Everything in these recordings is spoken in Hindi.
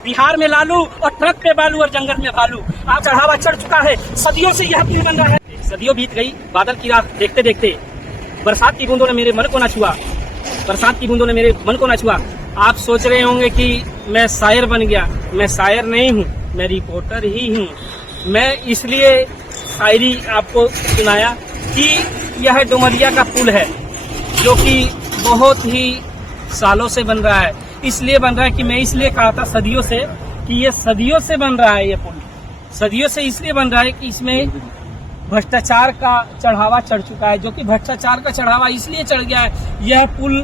बिहार में लालू और ट्रक पे बालू और जंगल में भालू। आज चढ़ावा चढ़ चुका है, सदियों से यह पुल बन रहा है। सदियों बीत गई, बादल की रात देखते देखते, बरसात की बूंदों ने मेरे मन को ना छुआ, बरसात की बूंदों ने मेरे मन को ना छुआ। आप सोच रहे होंगे कि मैं शायर बन गया, मैं शायर नहीं हूँ, मैं रिपोर्टर ही हूँ। मैं इसलिए शायरी आपको सुनाया कि यह डुमरिया का पुल है जो कि बहुत ही सालों से बन रहा है। इसलिए बन रहा है कि मैं इसलिए कहा था सदियों से कि ये सदियों से बन रहा है। ये पुल सदियों से इसलिए बन रहा है कि इसमें भ्रष्टाचार का चढ़ावा चढ़ चुका है, जो कि भ्रष्टाचार का चढ़ावा इसलिए चढ़ गया है। यह पुल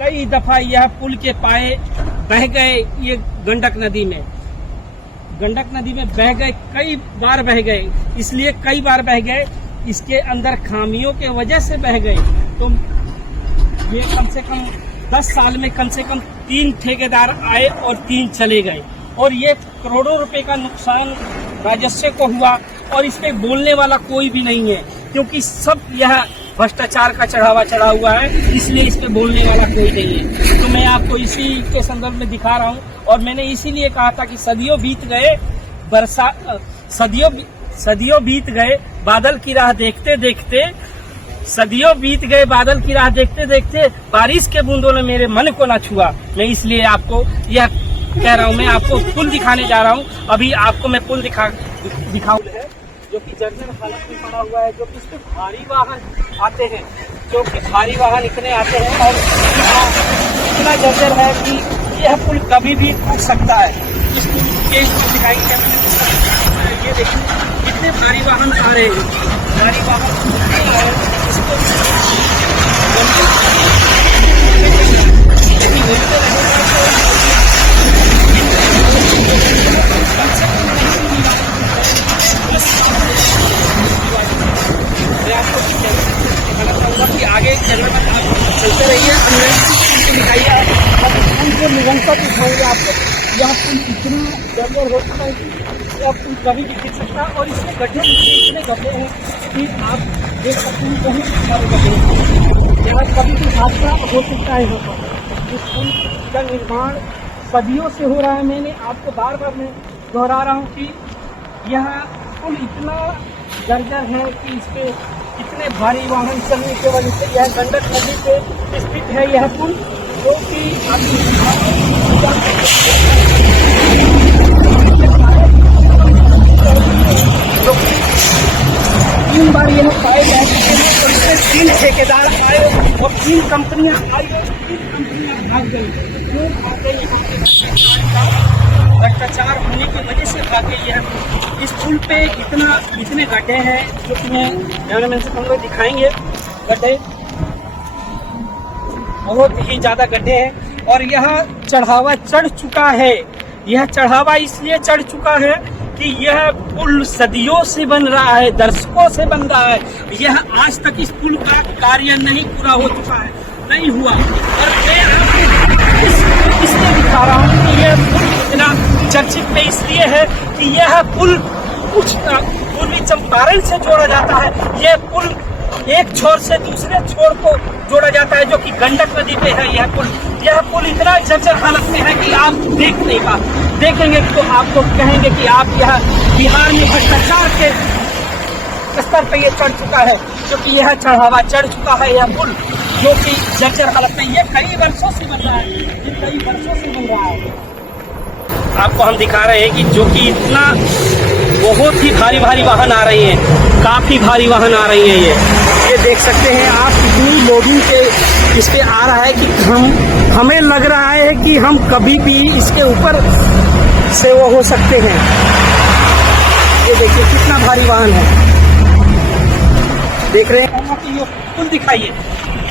कई दफा यह पुल के पाए बह गए, ये गंडक नदी में बह गए, कई बार बह गए। इसलिए कई बार बह गए, इसके अंदर खामियों के वजह से बह गए। तो ये कम से कम 10 साल में कम से कम 3 ठेकेदार आए और 3 चले गए, और ये करोड़ों रुपए का नुकसान राजस्व को हुआ। और इस पे बोलने वाला कोई भी नहीं है, क्योंकि सब यह भ्रष्टाचार का चढ़ावा चढ़ा हुआ है, इसलिए इस पे बोलने वाला कोई नहीं है। तो मैं आपको इसी के संदर्भ में दिखा रहा हूँ। और मैंने इसीलिए कहा था कि सदियों बीत गए, सदियों बीत गए बादल की राह देखते देखते, सदियों बीत गए बादल की राह देखते देखते, बारिश के बूंदों ने मेरे मन को ना छुआ। मैं इसलिए आपको यह कह रहा हूँ, मैं आपको पुल दिखाने जा रहा हूँ। अभी आपको मैं पुल दिखाऊं है जो कि जर्जर हालत में पड़ा हुआ है, जो कि इसमें भारी वाहन आते हैं, जो कि भारी वाहन इतने आते हैं और इतना जर्जर है कि यह पुल कभी भी टूट सकता है। इस पुल के दिखाएंगे, ये देखिए कितने भारी वाहन आ रहे हैं, भारी वाहन आ रहे हैं। कि आगे जगह पर आप चलते रहिए, दिखाइए को निरंतर दिखाएंगे आपको। यह पुल इतना जर्जर हो चुका है कि यह पुल कभी भी गिर सकता है। और इसमें गड्ढे इतने गड्ढे हैं कि आप देख सकते हैं, बहुत सारे गड्ढे हैं, यहाँ कभी भी हादसा हो सकता है। यहाँ पर इस पुल का निर्माण सदियों से हो रहा है। मैंने आपको बार बार मैं दोहरा रहा हूँ कि यह पुल इतना जर्जर है कि इस पे इतने भारी वाहन चलने की वजह से यह गंडक नदी पे स्थित है। यह पुल जो कि तीन बार यह पाए जा चुके हैं, और इसमें 3 ठेकेदार आए और 3 कंपनियां आई और 3 कंपनियां भाग गई। क्यों भाग गई? भ्रष्टाचार होने की वजह से भाग गई है। इस पुल पे इतने गड्ढे हैं, जो कि मैं कैमरामैन से कहूँगा दिखाएंगे। गड्ढे बहुत ही ज़्यादा गड्ढे हैं, और यह चढ़ावा चढ़ चुका है। यह चढ़ावा इसलिए चढ़ चुका है कि यह पुल सदियों से बन रहा है, दशकों से बन रहा है। यह आज तक इस पुल का कार्य नहीं पूरा हो चुका है, नहीं हुआ। और मैं आपको इसलिए दिखा रहा हूँ कि यह पुल इतना चर्चित में इसलिए है कि यह पुल कुछ पूर्वी चंपारण से जोड़ा जाता है। यह पुल एक छोर से दूसरे छोर को जोड़ा जाता है, जो कि गंडक नदी पे है। यह पुल इतना जर्जर हालत में है कि आप देख नहीं पा, देखेंगे तो आपको कहेंगे कि आप यह बिहार में भ्रष्टाचार के स्तर पे ये चढ़ चुका है, क्योंकि यह चढ़ावा चढ़ चुका है। यह पुल जो कि जर्जर हालत में, ये कई वर्षों से बन रहा है, ये कई वर्षों से बन रहा है। आपको हम दिखा रहे हैं कि जो कि इतना बहुत ही भारी वाहन आ रही हैं, काफी भारी वाहन आ रही हैं। ये देख सकते हैं आप, इतनी लोडिंग के इस पे आ रहा है कि हमें लग रहा है कि हम कभी भी इसके ऊपर से वो हो सकते हैं। ये देखिए कितना भारी वाहन है, देख रहे हैं। ये पुल दिखाइए,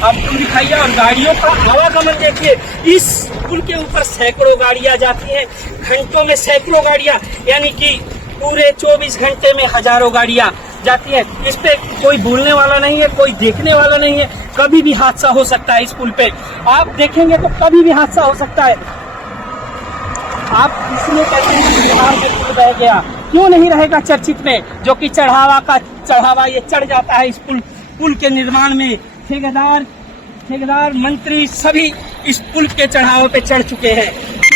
आप पुल दिखाइए, और गाड़ियों का आवागमन देखिए। इस पुल के ऊपर सैकड़ों गाड़ियां जाती हैं, घंटों में सैकड़ों गाड़ियां, यानी कि पूरे 24 घंटे में हजारों गाड़ियां जाती हैं। इस पे कोई बोलने वाला नहीं है, कोई देखने वाला नहीं है। कभी भी हादसा हो सकता है इस पुल पे, आप देखेंगे तो कभी भी हादसा हो सकता है। आप इसलिए कहते हैं कि बिहार में पुल बह गया, क्यों नहीं रहेगा चर्चित में, जो कि चढ़ावा ये चढ़ जाता है इस पुल के निर्माण में। ठेकेदार मंत्री सभी इस पुल के चढ़ाव पे चढ़ चुके हैं।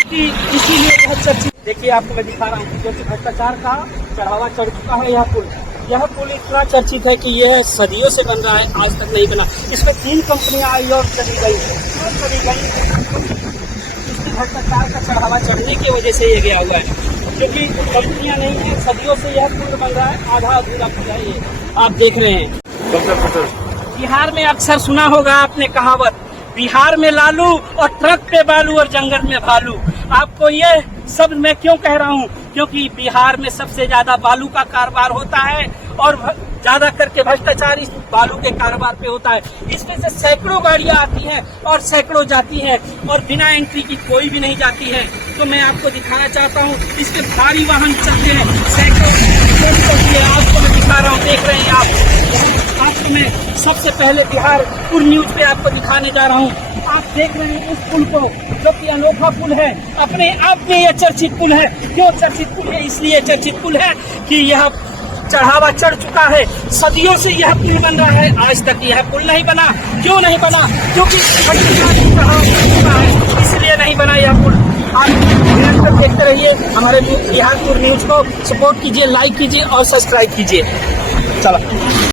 कि इसीलिए यह चर्चित। देखिए आपको मैं दिखा रहा हूँ, जो कि भ्रष्टाचार का चढ़ावा चढ़ चुका है यह पुल। यह पुल इतना चर्चित है कि यह सदियों से बन रहा है, आज तक नहीं बना। इसमें 3 कंपनियां आई और चली गई, इसमें भ्रष्टाचार का चढ़ावा चढ़ने की वजह से ये गया हुआ है, क्योंकि कंपनियां नहीं है, सदियों से यह पुल बन रहा है, आधा अधूरा पुल है ये आप देख रहे हैं। बिहार में अक्सर सुना होगा आपने कहावत, बिहार में लालू और ट्रक पे बालू और जंगल में भालू। आपको ये सब मैं क्यों कह रहा हूँ, क्योंकि बिहार में सबसे ज्यादा बालू का कारोबार होता है और ज्यादा करके भ्रष्टाचार इस बालू के कारोबार पे होता है। इसमें से सैकड़ों गाड़ियां आती हैं और सैकड़ों जाती हैं और बिना एंट्री की कोई भी नहीं जाती है। तो मैं आपको दिखाना चाहता हूँ, इसके भारी वाहन चलते हैं, सैकड़ों आपको मैं दिखा रहा हूँ, देख रहे हैं आप। आपको मैं सबसे पहले बिहारपुर न्यूज पे आपको दिखाने जा रहा हूँ। आप देख रहे हैं उस पुल को, जो कि अनोखा पुल है, अपने आप में यह चर्चित पुल है। क्यों चर्चित पुल है? इसलिए चर्चित पुल है कि यह चढ़ावा चढ़ चुका है, सदियों से यह पुल बन रहा है, आज तक यह पुल नहीं बना। क्यों नहीं बना? क्योंकि चढ़ावा चढ़ चुका है, इसलिए नहीं बना यह पुल। आप निरंतर देखते रहिए हमारे बिहारपुर न्यूज को, सपोर्ट कीजिए, लाइक कीजिए और सब्सक्राइब कीजिए। चलो।